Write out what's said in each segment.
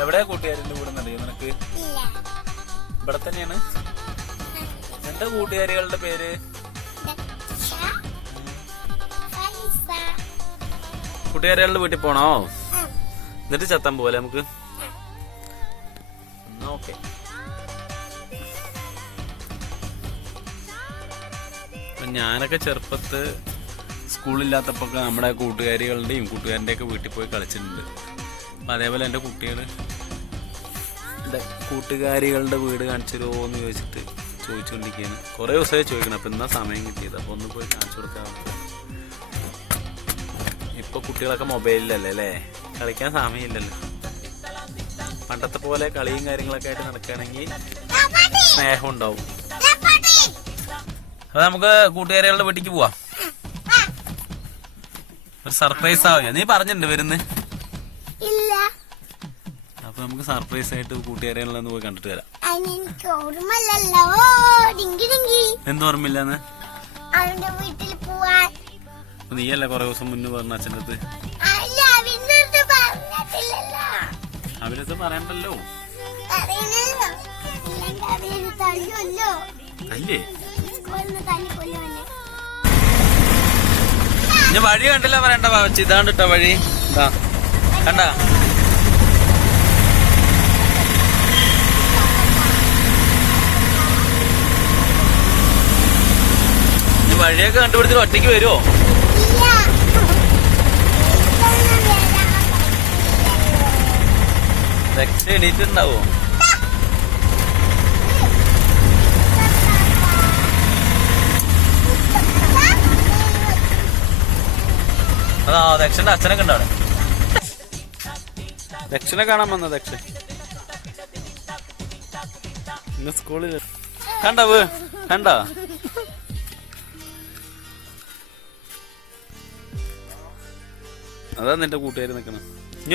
എവിടെയാ കൂട്ടുകാരിന്റെ കൂടെ അറിയോ നിനക്ക്? ഇവിടെ തന്നെയാണ്. എന്റെ കൂട്ടുകാരികളുടെ പേര്? കൂട്ടുകാരികളുടെ വീട്ടിൽ പോണോ? എന്നിട്ട് ചത്താൻ പോലെ നമുക്ക്? ഓക്കെ. ഞാനൊക്കെ ചെറുപ്പത്ത് സ്കൂളില്ലാത്തപ്പോൾ നമ്മുടെ കൂട്ടുകാരികളുടെയും കൂട്ടുകാരന്റെയൊക്കെ വീട്ടിൽ പോയി കളിച്ചിട്ടുണ്ട്. അപ്പം അതേപോലെ എന്റെ കുട്ടികൾ കൂട്ടുകാരികളുടെ വീട് കാണിച്ചുതരുമോ എന്ന് ചോദിച്ചിട്ട് ചോദിച്ചുകൊണ്ടിരിക്കുകയാണ്. കുറേ ദിവസമായി ചോദിക്കണം. അപ്പം എന്നാ സമയം കിട്ടിയത്. അപ്പോൾ ഒന്ന് പോയി കാണിച്ചു കൊടുക്കാൻ ഇപ്പോൾ കുട്ടികളൊക്കെ മൊബൈലിലല്ലേ അല്ലേ? കളിക്കാൻ സമയമില്ലല്ലോ. പണ്ടത്തെ പോലെ കളിയും കാര്യങ്ങളൊക്കെ ആയിട്ട് നടക്കുകയാണെങ്കിൽ സ്നേഹം ഉണ്ടാവും. അപ്പൊ നമുക്ക് കൂട്ടുകാരികളുടെ വീട്ടിക്ക് പോവാം. ഒരു സർപ്രൈസ് ആവുക നീ പറഞ്ഞിട്ടുണ്ട് വരുന്ന്. അപ്പൊ നമുക്ക് സർപ്രൈസ് ആയിട്ട് കൂട്ടുകാരികളിലൊന്ന് പോയി കണ്ടിട്ട് വരാം. അതിനെനിക്ക് ഓർമ്മല്ലല്ലോ ഓ ഡിങ്കി ഡിങ്കി. എന്ത് ഓർമ്മയില്ലാന്ന്? അവന്റെ വീട്ടിൽ പോവാൻ. അപ്പൊ നീയല്ലേ കൊറേ ദിവസം മുന്നേ പറഞ്ഞ അച്ഛന്റെ അടുത്ത്? അവരത് പറയണ്ടല്ലോ. അല്ലേ ഞാൻ വഴി കണ്ടില്ല പറയണ്ട വാവച്ചി ഇതാണ്ട് ഇട്ട വഴി. ഇതാ. കണ്ട? ഇനി വഴിയൊക്കെ കണ്ടുപിടിച്ചിട്ട് ഒറ്റയ്ക്ക് വരുമോ രക്ഷ എണീറ്റുണ്ടാവോ അതാ ദക്ഷന്റെ അച്ഛനൊക്കെ ഉണ്ട് അവിടെ ദക്ഷനെ കാണാൻ വന്ന ദക്ഷൻ ഇന്ന് സ്കൂളിൽ കണ്ടാവ് കണ്ട? അതാ നിന്റെ കൂട്ടുകാർ നിക്കണം. ഇനി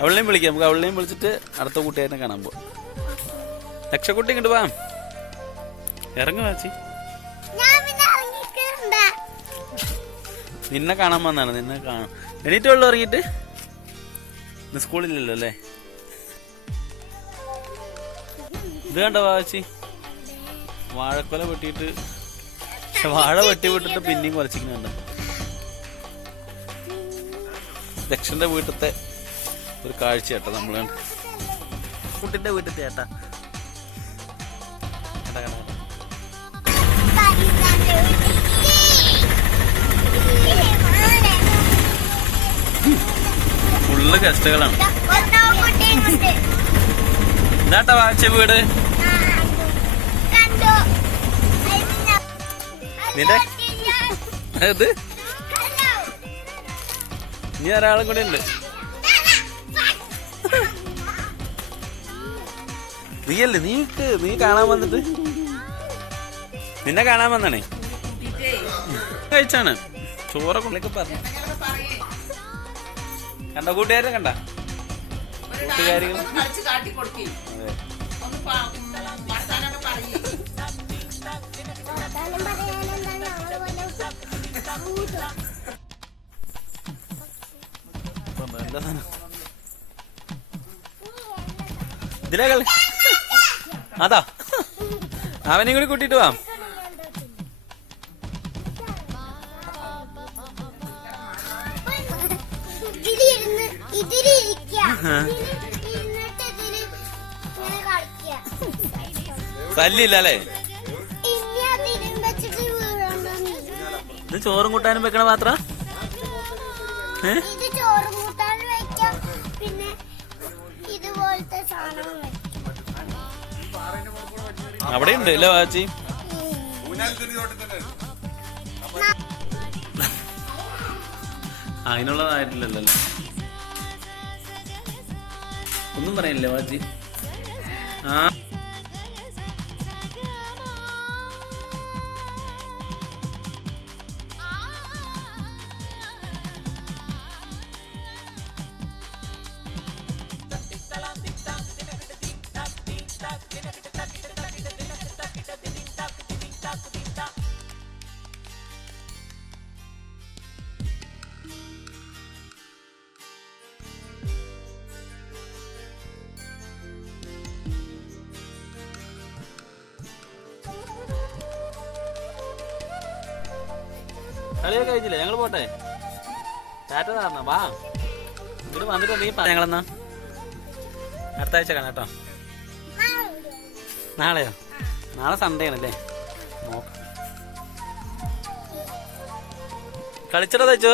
അവളിനെയും വിളിക്കാം. നമുക്ക് അവളിനെയും വിളിച്ചിട്ട് അടുത്ത കൂട്ടുകാരനെ കാണാൻ പോവാം. ലക്ഷക്കുട്ടി ഇങ്ങോട്ട് വാ. ഇറങ്ങു നിന്നെ കാണാൻ വന്നാണ് നിന്നെ കാണാൻ. എണീറ്റ് വെള്ളം ഇറങ്ങിയിട്ട്. ഇന്ന് സ്കൂളില്ലല്ലോ അല്ലേ? ഇത് കണ്ടോ വാച്ചി വാഴക്കൊല വെട്ടിയിട്ട്. പക്ഷെ വാഴ വെട്ടി വിട്ടിട്ട് പിന്നെയും കുറച്ചിങ്ങനെ ദക്ഷന്റെ വീട്ടത്തെ ഒരു കാഴ്ച ഏട്ടാ നമ്മൾ കുട്ടിന്റെ വീട്ടത്തെ ചേട്ടാ. കണ്ട കണ്ട കണ്ട. പാകിസ്ഥാന്റെ വീട്ടിൽ ഫുള്ള് ഗസ്റ്റുകളാണ് ഇതാട്ടാ വാച്ച വീട്. നിന്റെ? അത്? ഇനി ഒരാളും കൂടെ ഉണ്ട്. നീയല്ലേ? നീ ഇട്ട് നീ കാണാൻ വന്നിട്ട്? നിന്നെ കാണാൻ വന്നാണേ? കഴിച്ചാണ്. ചോറൊക്കെ പറഞ്ഞു. കണ്ട കൂട്ടുകാരെ കണ്ട? കൂട്ടുകാരികൾ. ഇതിലെ കളി. അതാ. അവനെയും കൂടി കൂട്ടിട്ട് വാ. തല്ലില്ല അല്ലേ ഇത് ചോറും കൂട്ടാനും വെക്കണ മാത്ര ഇത് ചോറ് കൂട്ടാൻ വെക്കാം. പിന്നെ ഇതുപോലത്തെ സാധനം വെക്കാം. അവിടെ ഉണ്ട് അല്ലേ വാച്ചി? അതിനുള്ളതായിട്ടില്ലല്ലോ? ഒന്നും പറയില്ലേ വാജി. ആ. കളിയൊക്കെ കഴിച്ചില്ലേ? ഞങ്ങൾ പോട്ടെ. ടാറ്റ താർന്ന വാ. ഇവിടെ വന്നിട്ട് നീ പറ. ഞങ്ങളെന്നാ? അടുത്ത ആഴ്ച കാണാം കേട്ടോ. നാളെയോ? നാളെ സൺഡേ ആണല്ലേ? നോക്കാം. കളിച്ചിട്ടോ തയ്ച്ചോ.